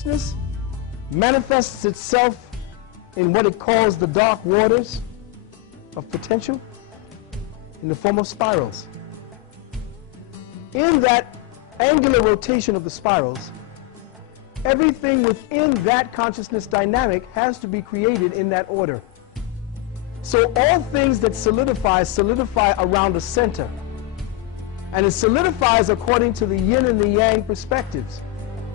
consciousness manifests itself in what it calls the dark waters of potential in the form of spirals. In that angular rotation of the spirals, everything within that consciousness dynamic has to be created in that order. So all things that solidify around a center. And it solidifies according to the yin and the yang perspectives.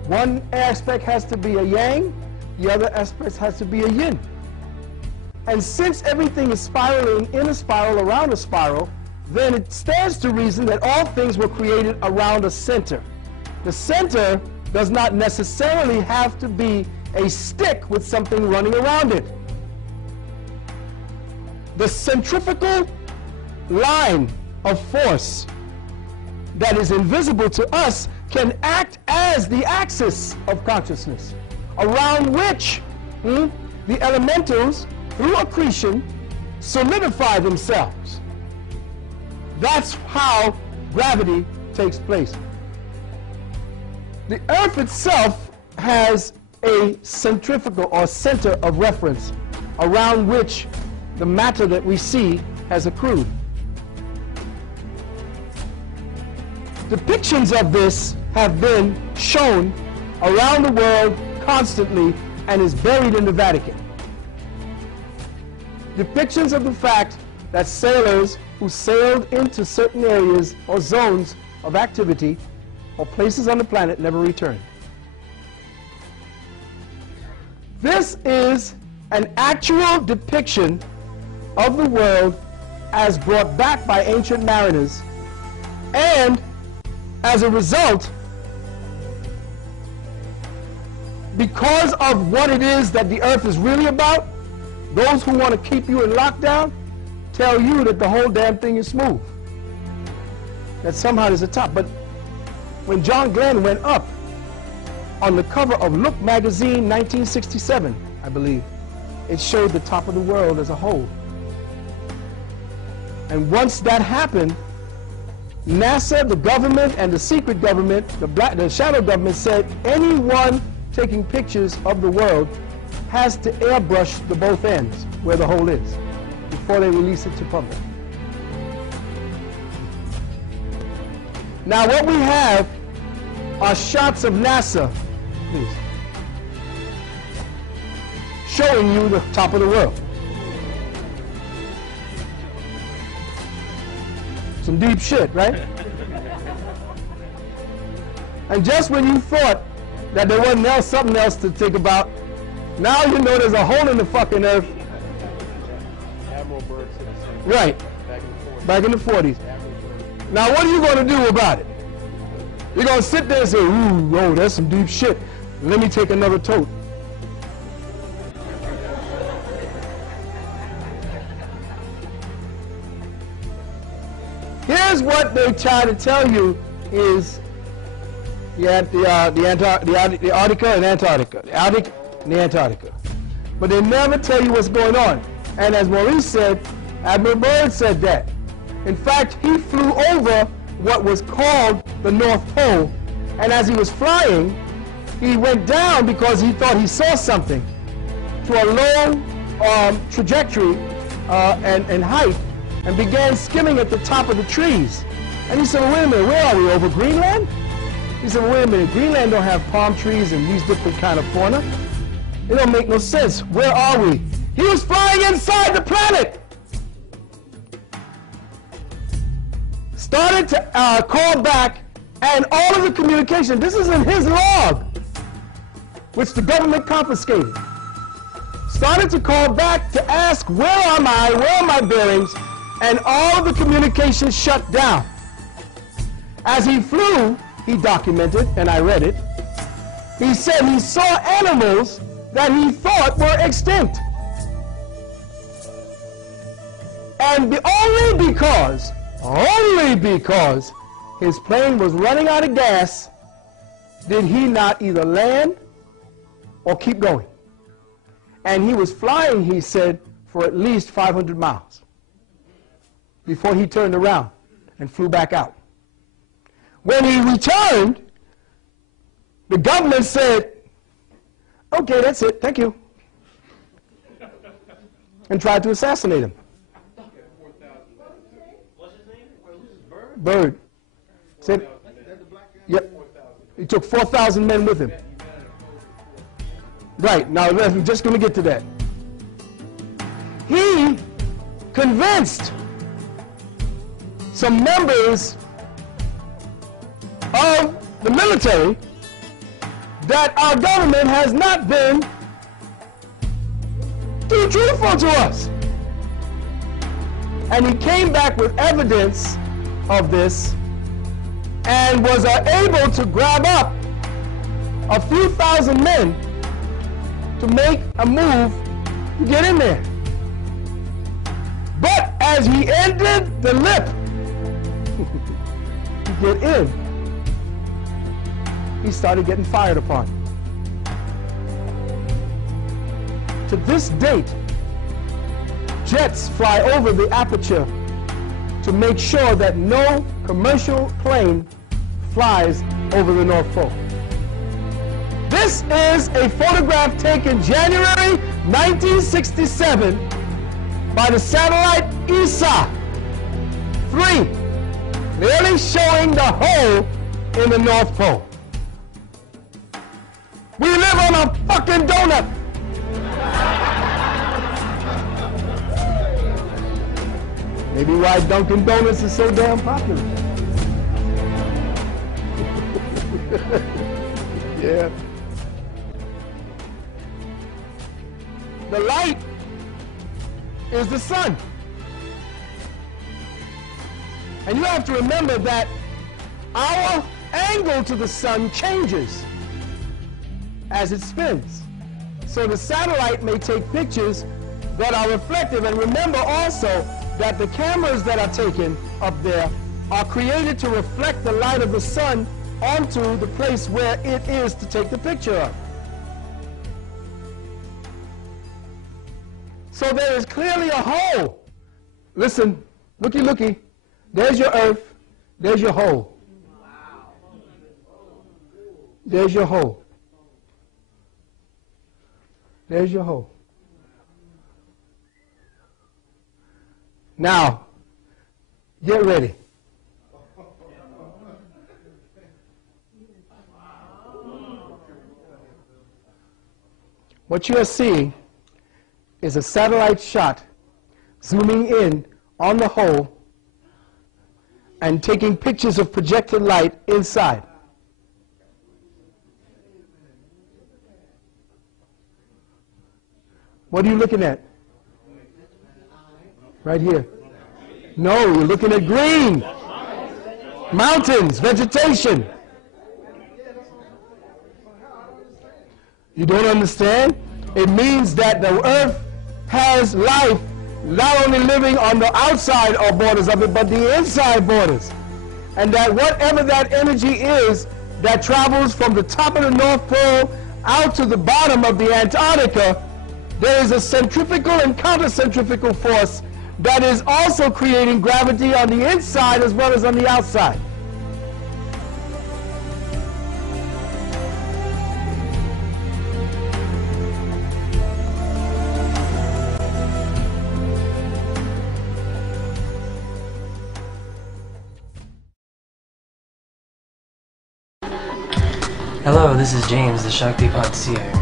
One aspect has to be a yang, the other aspect has to be a yin. And since everything is spiraling in a spiral around a spiral, then it stands to reason that all things were created around a center. The center does not necessarily have to be a stick with something running around it. The centrifugal line of force that is invisible to us can act as the axis of consciousness, around which the elementals, through accretion, solidify themselves. That's how gravity takes place. The Earth itself has a centrifugal or center of reference around which the matter that we see has accrued. Depictions of this have been shown around the world constantly and is buried in the Vatican. Depictions of the fact that sailors who sailed into certain areas or zones of activity or places on the planet never returned. This is an actual depiction of the world as brought back by ancient mariners, and as a result, because of what it is that the Earth is really about, those who want to keep you in lockdown tell you that the whole damn thing is smooth, that somehow there's a top. But when John Glenn went up on the cover of Look magazine 1967, I believe, it showed the top of the world as a whole. And once that happened, NASA, the government, and the secret government, the shadow government, said anyone taking pictures of the world has to airbrush the both ends where the hole is before they release it to public. Now what we have are shots of NASA, please, showing you the top of the world. Some deep shit, right? And just when you thought that there wasn't something else to think about, now you know there's a hole in the fucking Earth. Admiral Byrd said the same thing. Right. Back in the 40s. Now what are you going to do about it? You're going to sit there and say, ooh, oh, that's some deep shit. Let me take another tote. Here's what they try to tell you is the Arctica and Antarctica. The Arctic and the Antarctica. But they never tell you what's going on. And as Maurice said, Admiral Byrd said that. In fact, he flew over what was called the North Pole, and as he was flying, he went down because he thought he saw something to a low trajectory and height, and began skimming at the top of the trees. And he said, well, wait a minute, where are we, over Greenland? He said, well, wait a minute, Greenland don't have palm trees and these different kind of fauna. It don't make no sense. Where are we? He was flying inside the planet. Started to call back, and all of the communication, this is in his log, which the government confiscated. Started to call back to ask, where am I, where are my bearings, and all of the communication shut down. As he flew, he documented, and I read it, he said he saw animals that he thought were extinct. And only because his plane was running out of gas did he not either land or keep going. And he was flying, he said, for at least 500 miles before he turned around and flew back out. When he returned, the government said, Okay, that's it. Thank you. And tried to assassinate him. Bird. Said, yep. He took 4,000 men with him. Right. Now, I'm just going to get to that. He convinced some members of the military that our government has not been too truthful to us. And he came back with evidence of this and was able to grab up a few thousand men to make a move to get in there. But as he entered the lip to get in, he started getting fired upon. To this date, jets fly over the aperture to make sure that no commercial plane flies over the North Pole. This is a photograph taken January 1967 by the satellite ESA-3, clearly showing the hole in the North Pole. We live on a fucking donut. Maybe why Dunkin' Donuts is so damn popular. Yeah. The light is the sun. And you have to remember that our angle to the sun changes as it spins. So the satellite may take pictures that are reflective. And remember also that the cameras that are taken up there are created to reflect the light of the sun onto the place where it is to take the picture of. So there is clearly a hole. Listen, looky, looky. There's your Earth. There's your hole. There's your hole. There's your hole. Now, get ready. What you are seeing is a satellite shot zooming in on the hole and taking pictures of projected light inside. What are you looking at? Right here. No, you're looking at green. Mountains, vegetation. You don't understand? It means that the earth has life not only living on the outside or borders of it, but the inside borders. And that whatever that energy is that travels from the top of the North Pole out to the bottom of the Antarctica, there is a centrifugal and countercentrifugal force that is also creating gravity on the inside as well as on the outside. Hello, this is James, the Shaktipat Seer.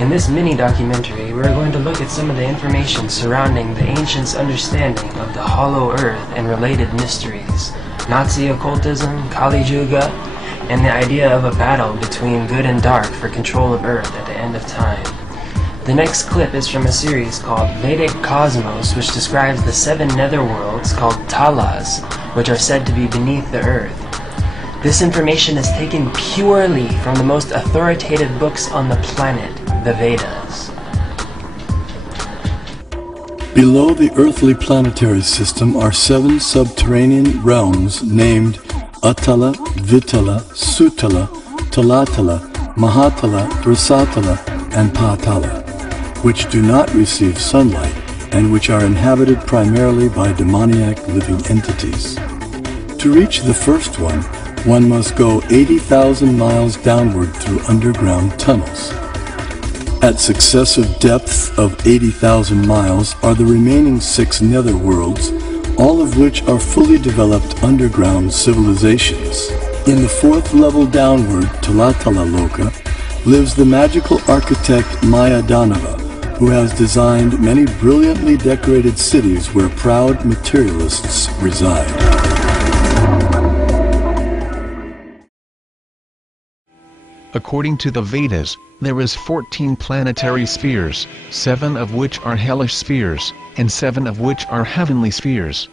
In this mini-documentary, we are going to look at some of the information surrounding the ancients' understanding of the hollow earth and related mysteries, Nazi occultism, Kali Yuga, and the idea of a battle between good and dark for control of earth at the end of time. The next clip is from a series called Vedic Cosmos, which describes the 7 netherworlds called Talas, which are said to be beneath the earth. This information is taken purely from the most authoritative books on the planet, the Vedas. Below the earthly planetary system are 7 subterranean realms named Atala, Vitala, Sutala, Talatala, Mahatala, Rasatala, and Patala, which do not receive sunlight and which are inhabited primarily by demoniac living entities. To reach the first one must go 80,000 miles downward through underground tunnels. At successive depths of 80,000 miles are the remaining 6 netherworlds, all of which are fully developed underground civilizations. In the 4th level downward, Talatala Loka, lives the magical architect Maya Danava, who has designed many brilliantly decorated cities where proud materialists reside. According to the Vedas, there is 14 planetary spheres, 7 of which are hellish spheres, and 7 of which are heavenly spheres.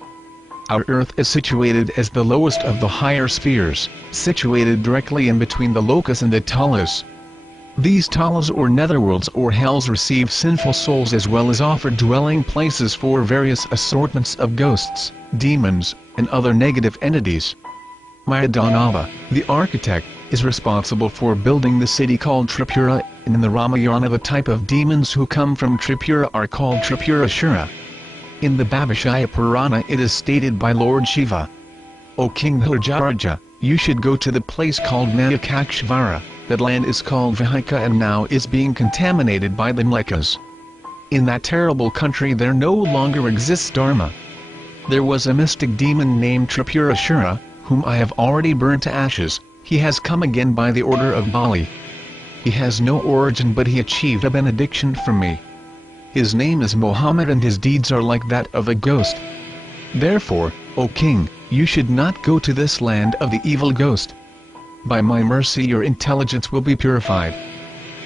Our Earth is situated as the lowest of the higher spheres, situated directly in between the Lokas and the Talas. These Talas or netherworlds or hells receive sinful souls as well as offer dwelling places for various assortments of ghosts, demons, and other negative entities. Mayadanava, the architect, is responsible for building the city called Tripura, and in the Ramayana the type of demons who come from Tripura are called Tripurashura. In the Bhavishaya Purana it is stated by Lord Shiva, "O King Dharjaraja, you should go to the place called Mayakakshvara, that land is called Vihika and now is being contaminated by the Mlekas. In that terrible country there no longer exists Dharma. There was a mystic demon named Tripurashura, whom I have already burned to ashes. He has come again by the order of Bali. He has no origin but he achieved a benediction from me. His name is Muhammad and his deeds are like that of a ghost. Therefore, O king, you should not go to this land of the evil ghost. By my mercy your intelligence will be purified."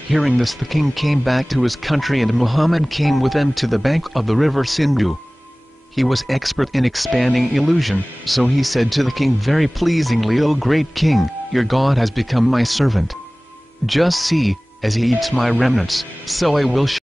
Hearing this the king came back to his country and Muhammad came with them to the bank of the river Sindhu. He was expert in expanding illusion, so he said to the king very pleasingly, "O great king, your God has become my servant. Just see, as he eats my remnants, so I will